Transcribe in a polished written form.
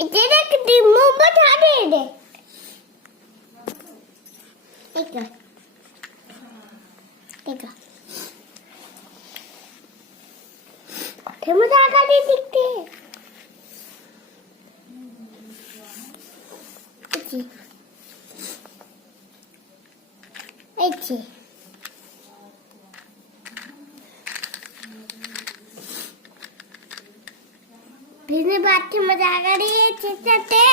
इथे किती मोबाईल आले रे एक ते मुझे आगा नहीं दिखते अच्छी फिर बात की मजा आ गई है चिल्लाते